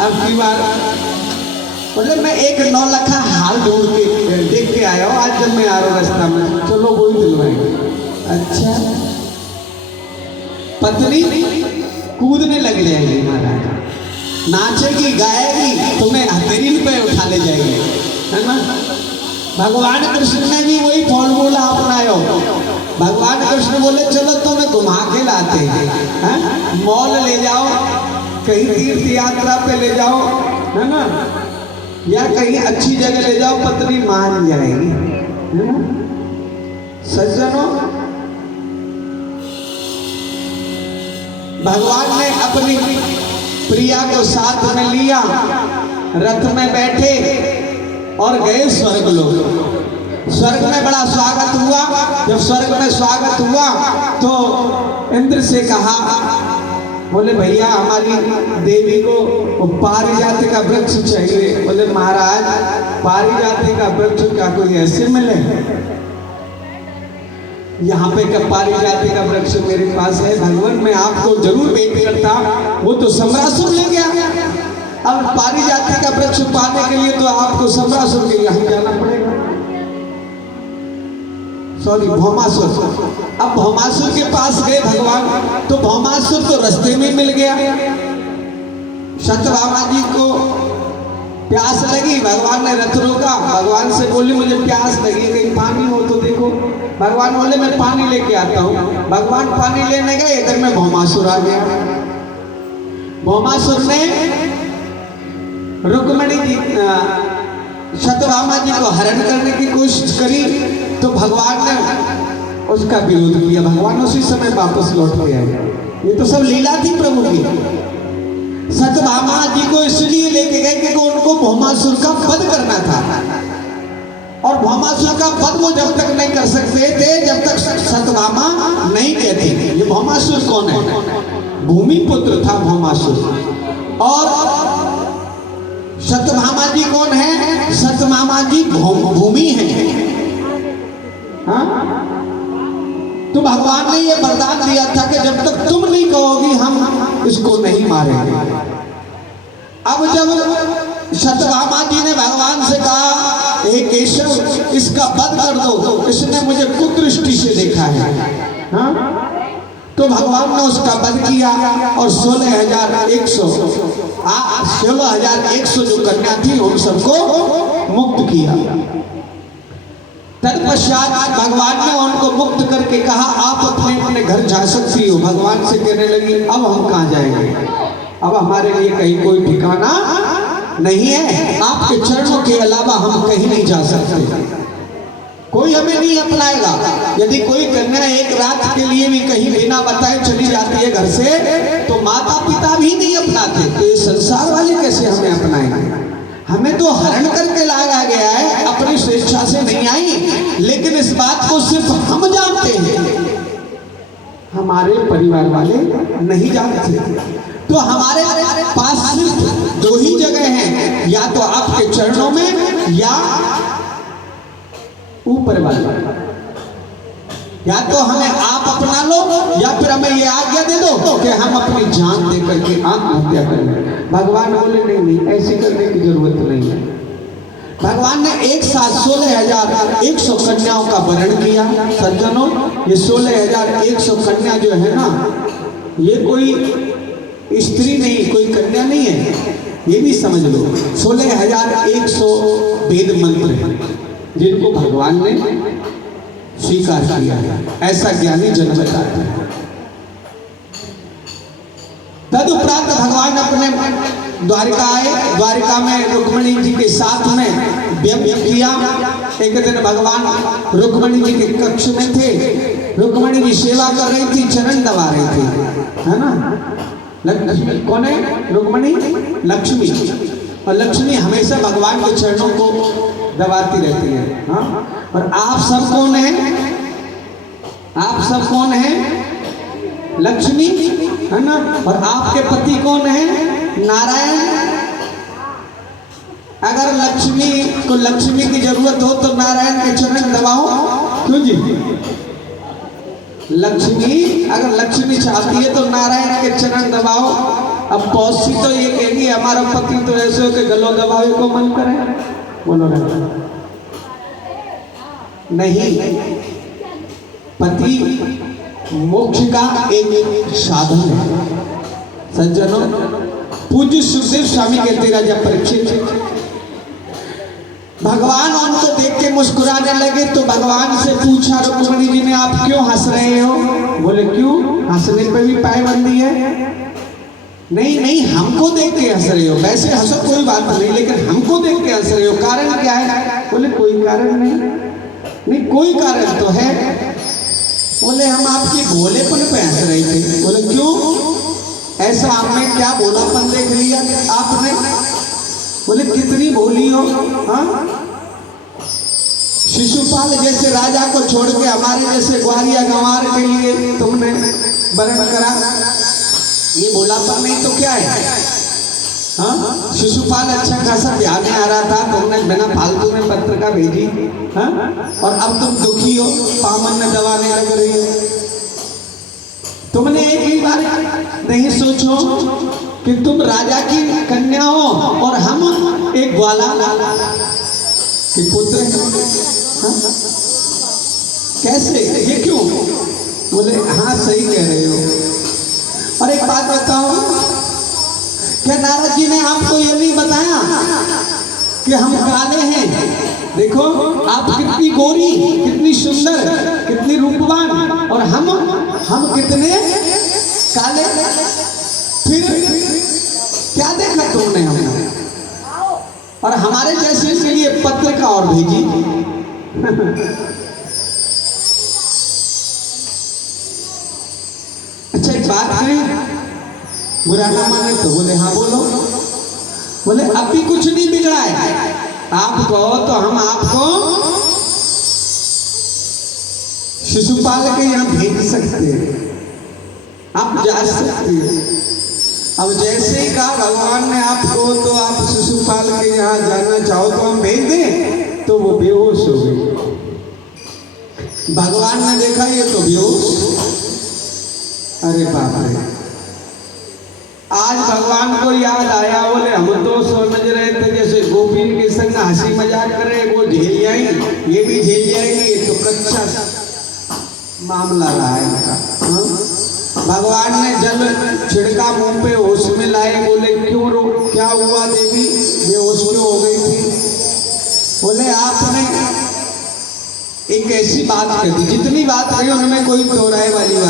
अब की बार मतलब मैं एक 9 लाख हाल ढूंढ के देख के आया हूँ आज जब मैं आ रहा हूँ रास्ता में, चलो वही दिलवाएंगे। अच्छा पत्नी कूदने लग जाएगी महाराज, नाचेगी गाएगी, तुम्हें हथेली पे उठा ले जाएगी, है ना। भगवान कृष्ण ने भी वही फॉर्मूला अपनाया। भगवान कृष्ण बोले चलो तुम्हें घुमा के लाते हैं, मॉल ले जाओ, कहीं तीर्थ यात्रा पे ले जाओ, है ना, या कहीं अच्छी जगह ले जाओ, पत्नी मान जाएगी, है ना। सज्जनों, भगवान ने अपनी प्रिया को साथ में लिया, रथ में बैठे और गए स्वर्ग लोग। स्वर्ग में बड़ा स्वागत हुआ। जब स्वर्ग में स्वागत हुआ तो इंद्र से कहा, बोले भैया हमारी देवी को पारिजात का वृक्ष चाहिए। बोले महाराज पारिजात का वृक्ष क्या कोई ऐसे मिले? यहाँ पे क्या पारिजात का वृक्ष मेरे पास है? भगवान मैं आपको जरूर भेंट करता, वो तो सम्रासुर ले गया। अब पारिजात का वृक्ष पाने के लिए तो आपको सम्रासुर के यहाँ जाना पड़ेगा, सॉरी भौमासुर। अब भौमासुर के पास गए भगवान, तो भौमासुर तो रास्ते में मिल गया। सत्यभामा जी को प्यास लगी, भगवान ने रथ रोका, भगवान से बोली मुझे प्यास लगी, कहीं पानी हो तो देखो। भगवान बोले मैं पानी लेके आता हूँ। भगवान पानी लेने गए, इधर में भौमासुर आ गया। भौमासुर ने रुक्मिणी जी सत्यभामा जी को हरण करने की कोशिश करी, तो भगवान ने उसका विरोध किया। भगवान उसी समय वापस लौट के आए। ये तो सब लीला थी प्रभु की। सत्यभामा जी को इसलिए लेके गए क्योंकि उनको भौमासुर का वध करना था, और भौमासुर का वध वो जब तक नहीं कर सकते थे जब तक सत्यभामा नहीं कहती। ये भौमासुर कौन है? भूमि पुत्र था भौमासुर। और सत्यभामा जी कौन है? सत्यभामा जी भूमि है। हाँ? तो भगवान ने ये वरदान दिया था कि जब तक तुम नहीं कहोगी हम इसको नहीं मारेंगे। अब जब सत्यभामा जी ने भगवान से कहा हे केशव इसका वध कर दो, इसने मुझे कुदृष्टि से देखा है, हाँ? तो भगवान ने उसका वध किया और 16,100 जो कन्या थी उन सबको मुक्त किया। तत्पश्चात भगवान ने उनको मुक्त करके कहा आप अपने अपने घर जा सकती हो। भगवान से कहने लगी अब हम कहाँ जाएंगे, अब हमारे लिए कहीं कोई ठिकाना नहीं है, आपके चरणों के अलावा हम कहीं नहीं जा सकते, कोई हमें नहीं अपनाएगा। यदि कोई कन्या एक रात के लिए भी कहीं बिना बताए चली जाती है घर से, तो माता पिता भी नहीं अपनाते, तो ये संसार वाले कैसे हमें अपनाएंगे? हमें तो हरण करके लाया गया है, अपनी स्वेच्छा से नहीं आई। लेकिन इस बात को सिर्फ हम जानते हैं, हमारे परिवार वाले नहीं जानते। तो हमारे पास सिर्फ 2 ही जगह हैं, या तो आपके चरणों में या ऊपर वाले। या तो हमें आप अपना लो या फिर हमें ये आज्ञा दे दो कि हम अपनी जान दे करके आत्महत्या करें। भगवान बोले नहीं नहीं ऐसी करने की जरूरत नहीं है। भगवान ने एक साथ 16,100 कन्याओं का वरण किया। सज्जनों ये 16,100 कन्या जो है ना, ये कोई स्त्री नहीं, कोई कन्या नहीं है, ये भी समझ लो। 16,100 वेद मंत्र है जिनको भगवान ने स्वीकार किया है, ऐसा ज्ञानी जन बताते हैं। तदुपरांत भगवान अपने द्वारिका आए, द्वारिका में रुक्मिणी जी के साथ में व्यंग्य किया। एक दिन भगवान रुक्मिणी जी के कक्ष में थे, रुक्मिणी जी सेवा कर रही थी, चरण दबा रही थी, है ना। लक्ष्मी कौन है? रुक्मिणी लक्ष्मी, और लक्ष्मी हमेशा भगवान के चरणों को दबाती रहती है, हाँ? और आप सब कौन हैं? आप सब कौन हैं? लक्ष्मी, है ना। और आपके पति कौन है? नारायण। अगर लक्ष्मी को लक्ष्मी की जरूरत हो तो नारायण के चरण दबाओ, क्यों जी? लक्ष्मी अगर लक्ष्मी चाहती है तो नारायण के चरण दबाओ, अब पौसी तो ये कहेगी हमारा पति तो ऐसे हो कि गलो दबावे को मन करे, बोलो ना। नहीं, पति मोक्ष का एक साधन है। सज्जनों, पूज्य सुखदेव स्वामी कहते राजा परीक्षित, भगवान उनको देख के मुस्कुराने लगे तो भगवान से पूछा रुक्मिणी जी ने, आप क्यों हंस रहे हो? बोले क्यों, हंसने पे भी पाबंदी है? नहीं नहीं, हमको देख के हंस रहे हो, वैसे हंसो कोई बात नहीं, लेकिन हमको देख के हंस रहे हो, कारण क्या है? बोले कोई कारण नहीं। नहीं, कोई कारण तो है। बोले हम आपकी भोलेपन पे हंस रहे थे। बोले क्यों, ऐसा हमने क्या भोलापन देख लिया आपने? बोले कितनी भोली हो। हाँ, शिशुपाल जैसे राजा को छोड़ के हमारे जैसे ग्वारिया गंवार के लिए तुमने वर्ण करा, ये भोलापन नहीं तो क्या है? हाँ, शिशुपाल अच्छा खासा ब्याह में आ रहा था, तुमने बिना फालतू में पत्रिका भेजी। हाँ, और अब तुम दुखी हो, पामन में दबाने लग रही हो। तुमने एक ही बार नहीं सोचो कि तुम राजा की कन्या हो और हम एक ग्वाला के पुत्र हैं। हाँ? कैसे, ये क्यों? बोले हाँ सही कह रहे हो। और एक बात बताओ, क्या नारद जी ने आपको ये नहीं बताया कि हम काले हैं? देखो आप कितनी गोरी, कितनी सुंदर, कितनी रूपवान, और हम कितने काले। फिर क्या देखा तुमने हमने? और हमारे जैसे के लिए पत्रिका और भेजी। अच्छा एक बात करें, बुरा ना माने तो? बोले हाँ बोलो। बोले अभी कुछ नहीं बिगड़ा है, आप कहो तो हम आपको शिशुपाल के यहाँ भेज सकते हैं, आप जा सकते हैं। अब जैसे ही कहा भगवान ने आपको, तो आप शिशुपाल के यहाँ जाना चाहो तो हम भेज दें, तो वो बेहोश हो गई। भगवान ने देखा ये तो बेहोश, अरे बाप रे। आज भगवान को याद आया, बोले हम तो समझ रहे थे जैसे गोपी के संग हंसी मजाक कर रहे, वो झेल जाएंगे, ये भी झेल जाएंगे, ये तो कच्चा मामला रहा है इनका। भगवान ने जल छिड़का मुंह पे, होश में लाए। बोले क्यों रो, क्या हुआ देवी, बेहोश क्यों हो गई थी? बोले आपने एक ऐसी बात कह दी, जितनी बात कही उनमें कोई दोहराए वाली बात